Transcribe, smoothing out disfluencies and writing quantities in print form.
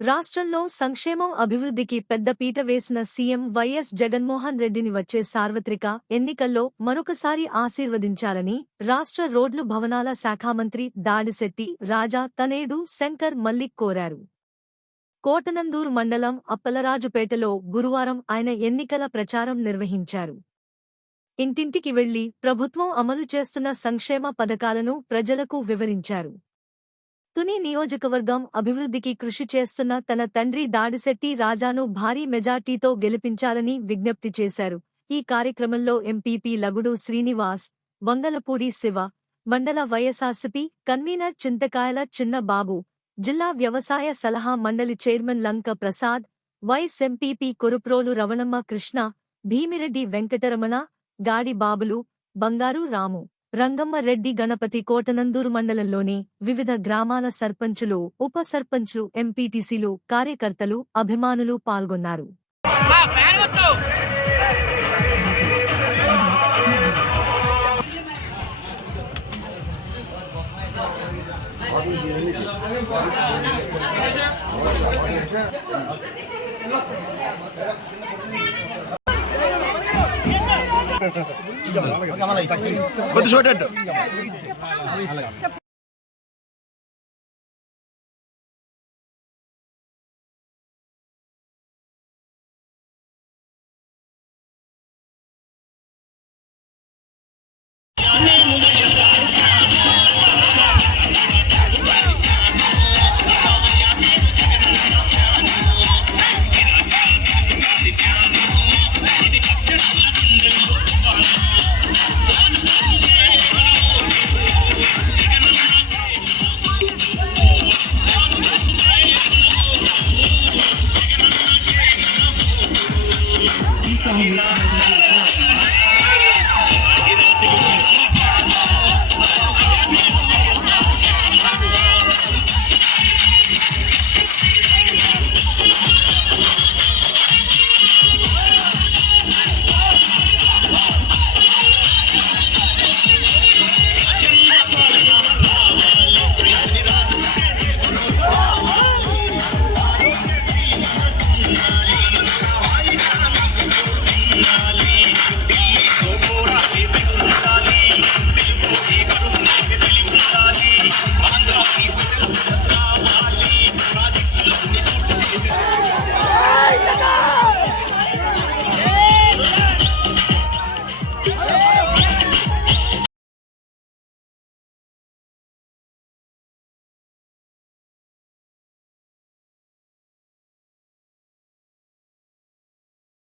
రాష్ట్రంలో సంక్షేమం అభివృద్ధికి పెద్దపీట వేసిన సీఎం వైఎస్ జగన్మోహన్ రెడ్డిని వచ్చే సార్వత్రిక ఎన్నికల్లో మరొకసారి ఆశీర్వదించాలని రాష్ట్ర రోడ్లు భవనాల శాఖామంత్రి దాడిశెట్టి రాజా తనేడు శంకర్ మల్లిక్ కోరారు. కోటనందూర్ మండలం అప్పలరాజుపేటలో గురువారం ఆయన ఎన్నికల ప్రచారం నిర్వహించారు. ఇంటింటికి వెళ్లి ప్రభుత్వం అమలు చేస్తున్న సంక్షేమ పథకాలను ప్రజలకు వివరించారు. తుని నియోజకవర్గం అభివృద్ధికి కృషి చేస్తున్న తన తండ్రి దాడిశెట్టి రాజాను భారీ మెజార్టీతో గెలిపించాలని విజ్ఞప్తి చేశారు. ఈ కార్యక్రమంలో ఎంపీపీ లగుడు శ్రీనివాస్, వంగలపూడి శివ, మండల వైఎస్ఆర్సీపీ కన్వీనర్ చింతకాయల చిన్న బాబు, జిల్లా వ్యవసాయ సలహా మండలి చైర్మన్ లంక ప్రసాద్, వైస్ ఎంపీపీ కొరుప్రోలు రవణమ్మ కృష్ణ, భీమిరెడ్డి వెంకటరమణ, గాడి బాబులు, బంగారు రాము, రంగమ్మ రెడ్డి గణపతి కోటనందూరు మండలంలోని వివిధ గ్రామాల సర్పంచులు, ఉప సర్పంచులు, ఎంపీటీసీలు, కార్యకర్తలు, అభిమానులు పాల్గొన్నారు. కొద్ది చూడట్టు song